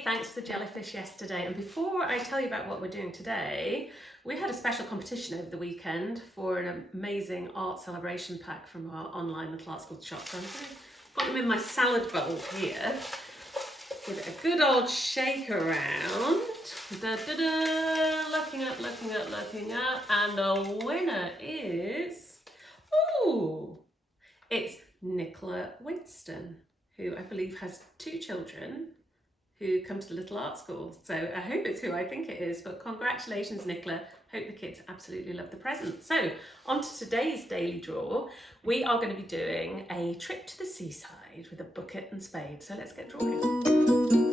Hey, thanks for the jellyfish yesterday. And before I tell you about what we're doing today, we had a special competition over the weekend for an amazing art celebration pack from our online Little Art School shop. So I'm going to put them in my salad bowl here. Give it a good old shake around. Da, da, da. Looking up, looking up, looking up. And the winner is, it's Nicola Winston, who I believe has 2 children who come to the Little Art School. So I hope it's who I think it is, but congratulations, Nicola. Hope the kids absolutely love the present. So on to today's daily draw. We are going to be doing a trip to the seaside with a bucket and spade. So let's get drawing.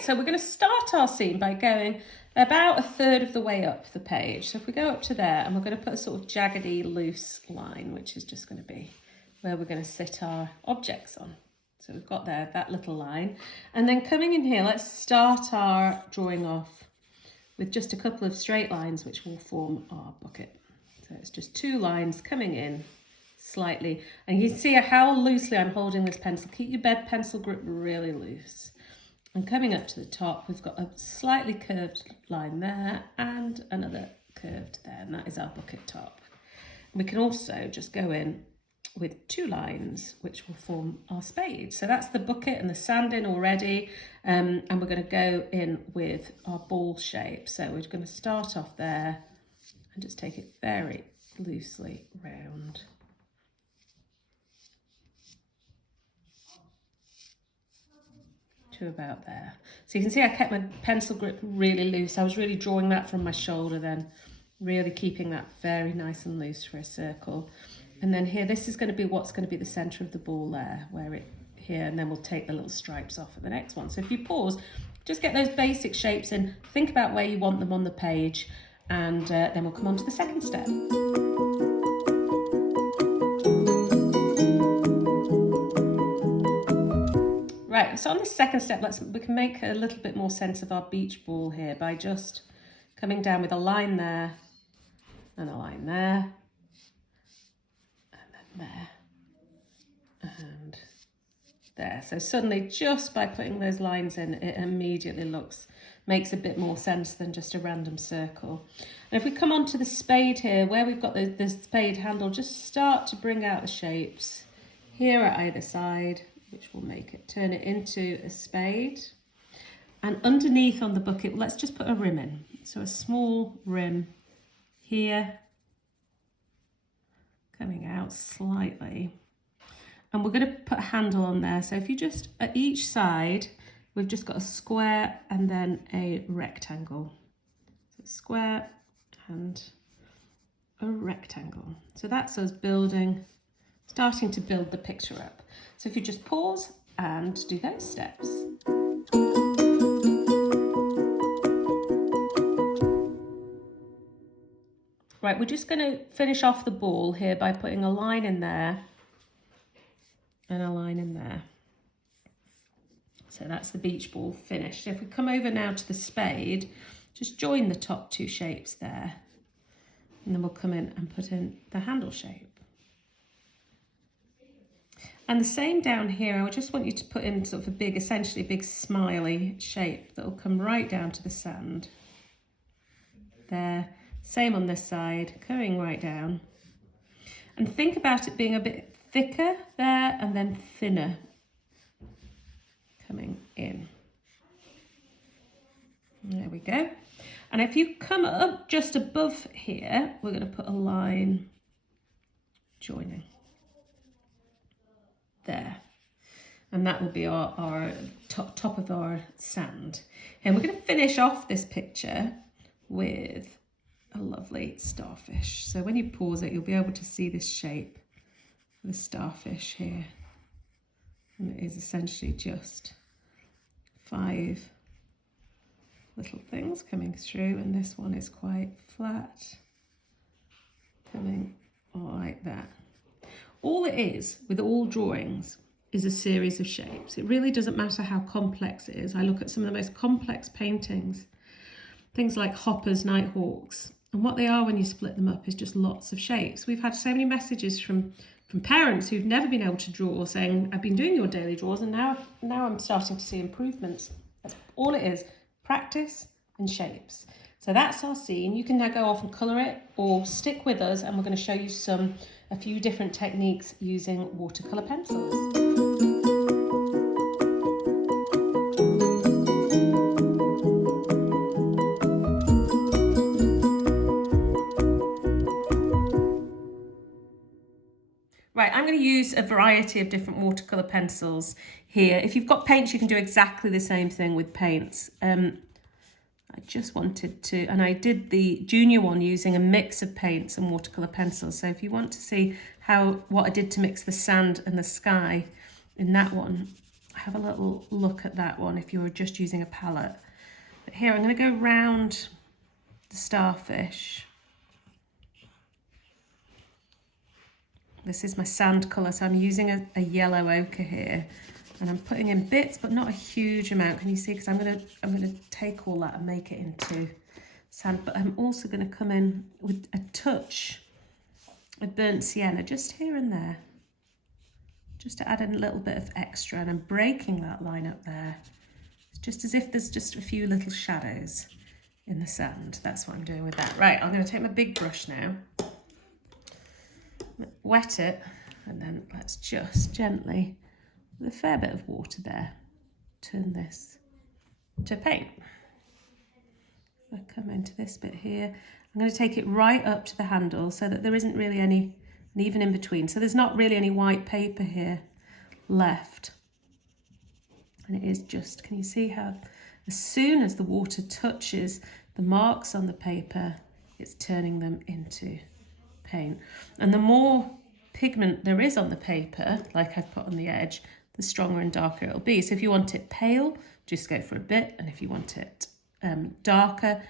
So we're going to start our scene by going about a third of the way up the page. So if we go up to there, and we're going to put a sort of jaggedy loose line, which is just going to be where we're going to sit our objects on. So we've got there that little line. And then coming in here, let's start our drawing off with just a couple of straight lines, which will form our bucket. So it's just 2 lines coming in slightly. And you can see how loosely I'm holding this pencil. Keep your bed pencil grip really loose. And coming up to the top, we've got a slightly curved line there and another curved there, and that is our bucket top. We can also just go in with 2 lines, which will form our spade. So that's the bucket and the sand in already, and we're going to go in with our ball shape. So we're going to start off there and just take it very loosely round. About there. So you can see I kept my pencil grip really loose. I was really drawing that from my shoulder then, really keeping that very nice and loose for a circle. And then here, this is going to be what's going to be the centre of the ball there, where it here, and then we'll take the little stripes off at the next one. So if you pause, just get those basic shapes in, think about where you want them on the page, and then we'll come on to the second step. Right, so on the second step, we can make a little bit more sense of our beach ball here by just coming down with a line there, and a line there, and then there, and there. So suddenly, just by putting those lines in, it immediately makes a bit more sense than just a random circle. And if we come on to the spade here, where we've got the spade handle, just start to bring out the shapes here at either side, which will turn it into a spade. And underneath on the bucket, let's just put a rim in. So a small rim here, coming out slightly. And we're going to put a handle on there. So if you just, at each side, we've just got a square and then a rectangle. So square and a rectangle. So that's us starting to build the picture up. So if you just pause and do those steps. Right, we're just going to finish off the ball here by putting a line in there and a line in there. So that's the beach ball finished. If we come over now to the spade, just join the top 2 shapes there. And then we'll come in and put in the handle shape. And the same down here, I just want you to put in sort of essentially a big smiley shape that will come right down to the sand. There, same on this side, coming right down. And think about it being a bit thicker there and then thinner coming in. There we go. And if you come up just above here, we're going to put a line joining. There, and that will be our top of our sand. And we're going to finish off this picture with a lovely starfish. So when you pause it, you'll be able to see this shape of the starfish here, and it is essentially just 5 little things coming through, and this one is quite flat, coming like that. All it is with all drawings is a series of shapes. It really doesn't matter how complex it is. I look at some of the most complex paintings things like hoppers, nighthawks. And what they are when you split them up is just lots of shapes. We've had so many messages from parents who've never been able to draw saying, I've been doing your daily draws and now I'm starting to see improvements. That's all it is, practice and shapes. So that's our scene. You can now go off and colour it or stick with us, and we're going to show you a few different techniques using watercolour pencils. Right, I'm going to use a variety of different watercolour pencils here. If you've got paints, you can do exactly the same thing with paints. I just wanted to, and I did the junior one using a mix of paints and watercolour pencils. So if you want to see what I did to mix the sand and the sky in that one, have a little look at that one if you're just using a palette. But here I'm going to go round the starfish. This is my sand colour, so I'm using a yellow ochre here, and I'm putting in bits, but not a huge amount. Can you see? Because I'm gonna take all that and make it into sand. But I'm also going to come in with a touch of burnt sienna, just here and there, just to add a little bit of extra. And I'm breaking that line up there. It's just as if there's just a few little shadows in the sand. That's what I'm doing with that. Right, I'm going to take my big brush now. Wet it, and then let's just gently, with a fair bit of water there, turn this to paint. I come into this bit here. I'm going to take it right up to the handle so that there isn't really any, and even in between, so there's not really any white paper here left. And it is just, can you see how as soon as the water touches the marks on the paper, it's turning them into paint. And the more pigment there is on the paper, like I've put on the edge, the stronger and darker it'll be. So if you want it pale, just go for a bit, and if you want it darker,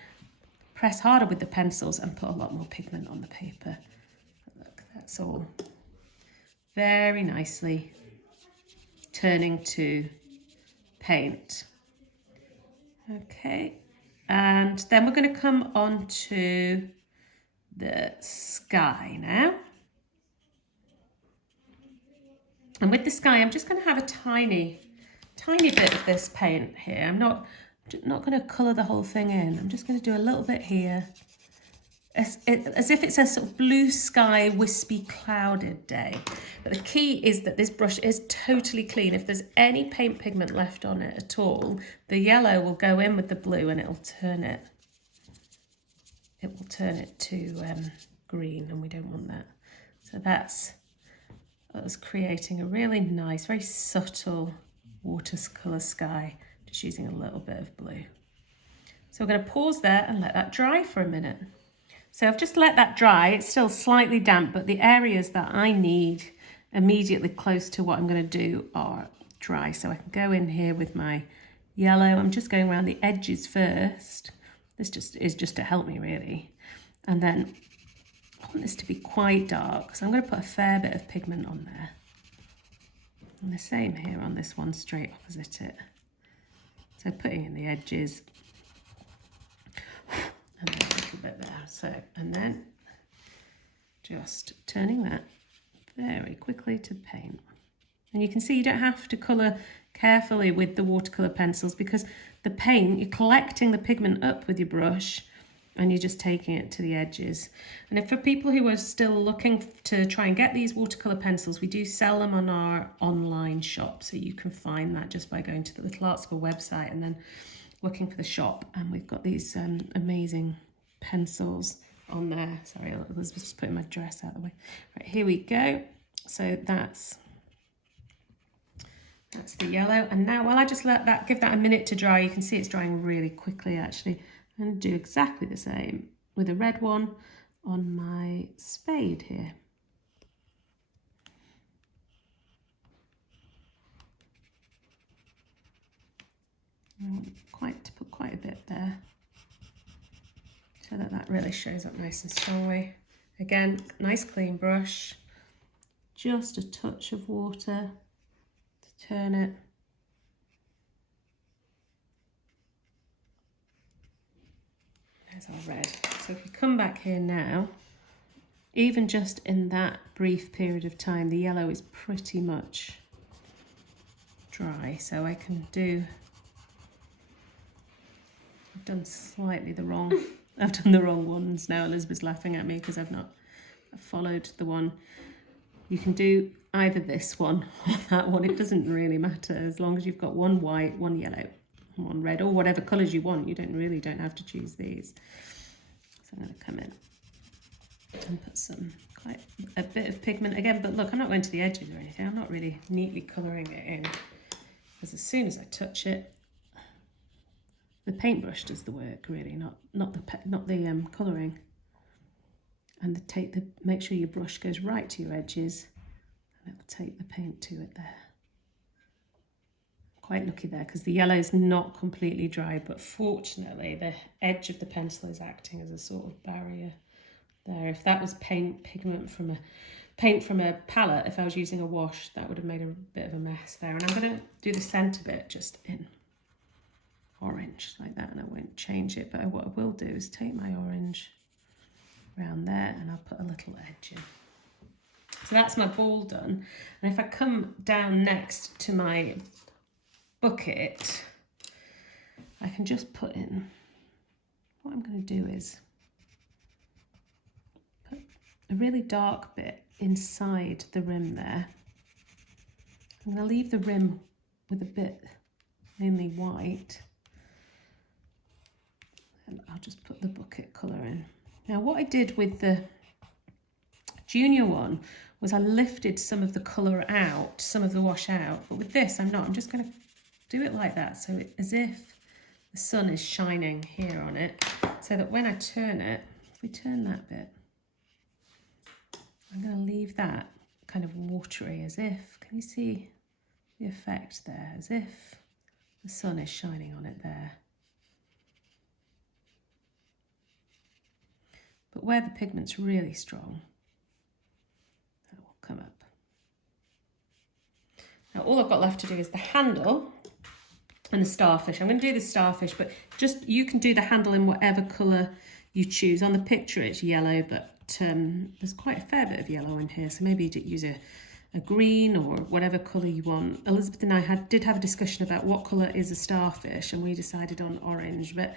press harder with the pencils and put a lot more pigment on the paper. Look, that's all very nicely turning to paint. Okay, and then we're going to come on to the sky now. And with the sky, I'm just going to have a tiny bit of this paint here. I'm not going to colour the whole thing in. I'm just going to do a little bit here, as if it's a sort of blue sky, wispy, clouded day. But the key is that this brush is totally clean. If there's any paint pigment left on it at all, the yellow will go in with the blue and it'll turn it. It will turn it to green, and we don't want that. So that's us creating a really nice, very subtle watercolour sky, just using a little bit of blue. So we're going to pause there and let that dry for a minute. So I've just let that dry. It's still slightly damp, but the areas that I need immediately close to what I'm going to do are dry. So I can go in here with my yellow. I'm just going around the edges first. This is just to help me really. And then I want this to be quite dark, so I'm going to put a fair bit of pigment on there. And the same here on this one straight opposite it. So putting in the edges and then a little bit there. So, and then just turning that very quickly to paint. And you can see you don't have to colour carefully with the watercolour pencils, because the paint, you're collecting the pigment up with your brush and you're just taking it to the edges. And if for people who are still looking to try and get these watercolour pencils, we do sell them on our online shop. So you can find that just by going to the Little Art School website and then looking for the shop. And we've got these amazing pencils on there. Sorry, I was just putting my dress out of the way. Right, here we go. So that's the yellow. And now while I just give that a minute to dry, you can see it's drying really quickly actually. I'm going to do exactly the same with a red one on my spade here. I want to put quite a bit there so that really shows up nice and strongly. Again, nice clean brush, just a touch of water to turn it. There's our red. So if you come back here now, even just in that brief period of time, the yellow is pretty much dry. So I can do, I've done the wrong ones now. Elizabeth's laughing at me because I've followed the one. You can do either this one or that one. It doesn't really matter as long as you've got one white, one yellow, one red, or whatever colours you want. You don't have to choose these. So I'm going to come in and put quite a bit of pigment again. But look, I'm not going to the edges or anything. I'm not really neatly colouring it in, because as soon as I touch it, the paintbrush does the work really, not the colouring. And make sure your brush goes right to your edges, and it'll take the paint to it there. Quite lucky there because the yellow is not completely dry, but fortunately the edge of the pencil is acting as a sort of barrier there. If that was paint from a palette, if I was using a wash, that would have made a bit of a mess there. And I'm going to do the centre bit just in orange like that, and I won't change it, but what I will do is take my orange around there and I'll put a little edge in. So that's my ball done. And if I come down next to my bucket, I can just put in, what I'm going to do is put a really dark bit inside the rim there. I'm going to leave the rim with a bit mainly white, and I'll just put the bucket colour in. Now what I did with the junior one was I lifted some of the colour out, some of the wash out, but with this I'm not. I'm just going to do it like that, so as if the sun is shining here on it, so that when I turn it, if we turn that bit, I'm going to leave that kind of watery, as if, can you see the effect there, as if the sun is shining on it there. But where the pigment's really strong, that will come up. Now all I've got left to do is the handle and the starfish. I'm going to do the starfish, but just you can do the handle in whatever colour you choose. On the picture it's yellow, but there's quite a fair bit of yellow in here, so maybe you did use a green or whatever colour you want. Elizabeth and I did have a discussion about what colour is a starfish, and we decided on orange, but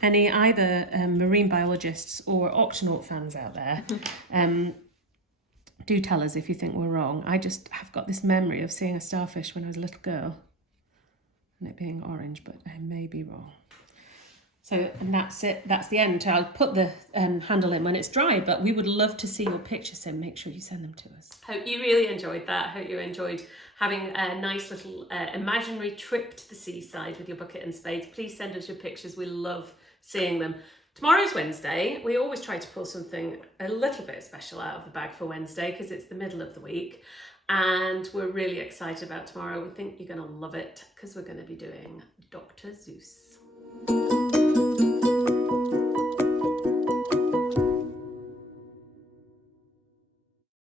either marine biologists or Octonaut fans out there, do tell us if you think we're wrong. I just have got this memory of seeing a starfish when I was a little girl and it being orange, but I may be wrong. So, and that's it, that's the end. I'll put the handle in when it's dry, but we would love to see your pictures, so make sure you send them to us. Hope you really enjoyed that. Hope you enjoyed having a nice little imaginary trip to the seaside with your bucket and spades. Please send us your pictures, we love seeing them. Tomorrow's Wednesday. We always try to pull something a little bit special out of the bag for Wednesday because it's the middle of the week, and we're really excited about tomorrow. We think you're going to love it because we're going to be doing Dr. Seuss.